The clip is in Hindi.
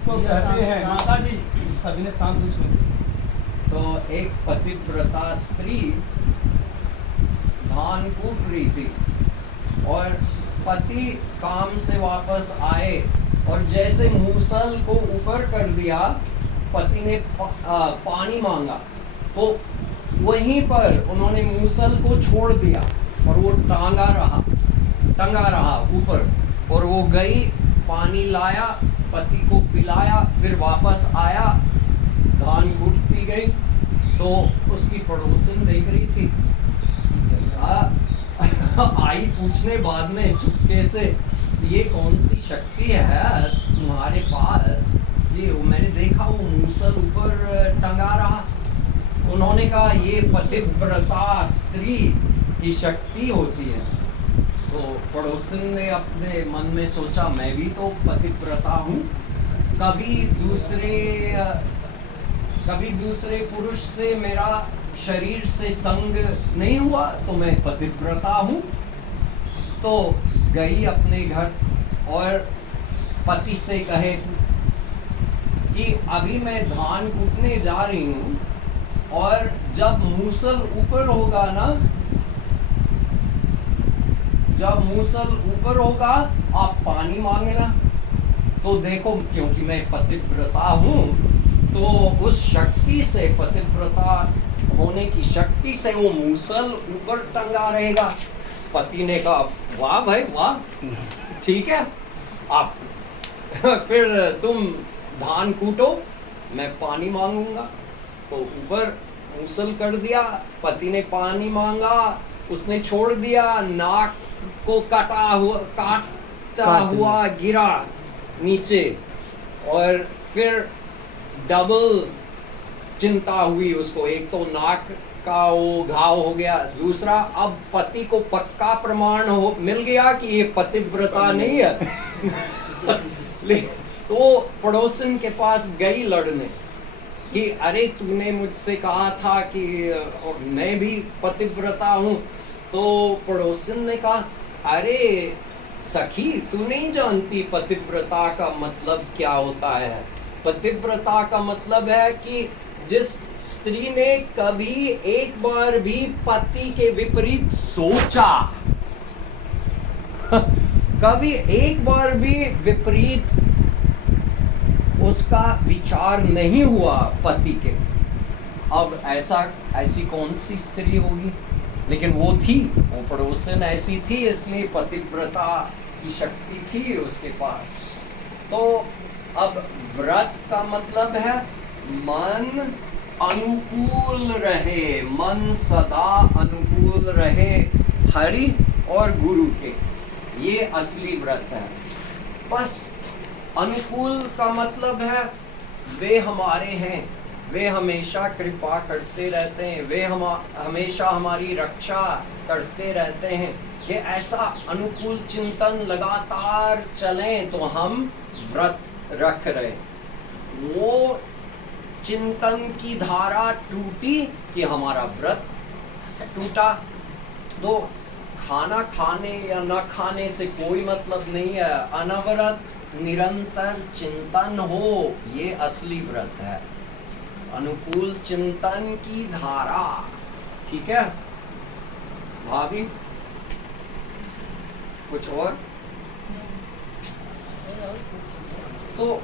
इसको कहते हैं माता जी, सभी ने शांत रूप से। तो एक पतिव्रता स्त्री धान कूट रही थी और पति काम से वापस आए और जैसे मूसल को ऊपर कर दिया, पति ने पानी मांगा, तो वहीं पर उन्होंने मूसल को छोड़ दिया और वो टंगा रहा ऊपर, और वो गई, पानी लाया, पति को पिलाया, फिर वापस आया, धान कूटती गई। तो उसकी पड़ोसन देख रही थी, आई पूछने बाद में चुपके से, ये कौन सी शक्ति है तुम्हारे पास, ये मैंने देखा वो मूसल ऊपर टंगा रहा। उन्होंने कहा ये पतिव्रता स्त्री की शक्ति होती है। तो पड़ोसन ने अपने मन में सोचा, मैं भी तो पतिव्रता हूँ, कभी दूसरे पुरुष से मेरा शरीर से संग नहीं हुआ, तो मैं पतिव्रता हूँ। तो गई अपने घर और पति से कहे कि अभी मैं धान कूटने जा रही हूँ, और जब मूसल ऊपर होगा ना, जब मूसल ऊपर होगा आप पानी मांगना। तो देखो, क्योंकि मैं पतिव्रता हूँ, तो उस शक्ति से, पतिव्रता होने की शक्ति से वो मूसल ऊपर टंगा रहेगा। पति ने कहा, वाह भाई वाह, ठीक है, आप फिर तुम धान कूटो, मैं पानी मांगूंगा। तो ऊपर मूसल कर दिया, पति ने पानी मांगा, उसने छोड़ दिया, नाक को काटता हुआ गिरा नीचे, और फिर डबल चिंता हुई उसको। एक तो नाक का वो घाव हो गया, दूसरा अब पति को पक्का प्रमाण मिल गया कि ये पतिव्रता नहीं है। तो पड़ोसन के पास गई लड़ने कि अरे तूने मुझसे कहा था कि मैं भी पतिव्रता हूँ। तो पड़ोसन ने कहा, अरे सखी, तू नहीं जानती पतिव्रता का मतलब क्या होता है। पतिव्रता का मतलब है कि जिस स्त्री ने कभी एक बार भी पति के विपरीत सोचा, कभी एक बार भी विपरीत उसका विचार नहीं हुआ पति के। अब ऐसी कौन सी स्त्री होगी, लेकिन वो थी, वो पड़ोसन ऐसी थी, इसलिए पतिव्रता की शक्ति थी उसके पास। तो अब व्रत का मतलब है मन अनुकूल रहे, मन सदा अनुकूल रहे हरि और गुरु के, ये असली व्रत है। बस अनुकूल का मतलब है वे हमारे हैं, वे हमेशा कृपा करते रहते हैं, वे हमेशा हमारी रक्षा करते रहते हैं। ये ऐसा अनुकूल चिंतन लगातार चलें तो हम व्रत रख रहे। वो चिंतन की धारा टूटी कि हमारा व्रत टूटा। तो खाना खाने या न खाने से कोई मतलब नहीं है, अनवरत निरंतर चिंतन हो, ये असली व्रत है। अनुकूल चिंतन की धारा, ठीक है भाभी? कुछ और? तो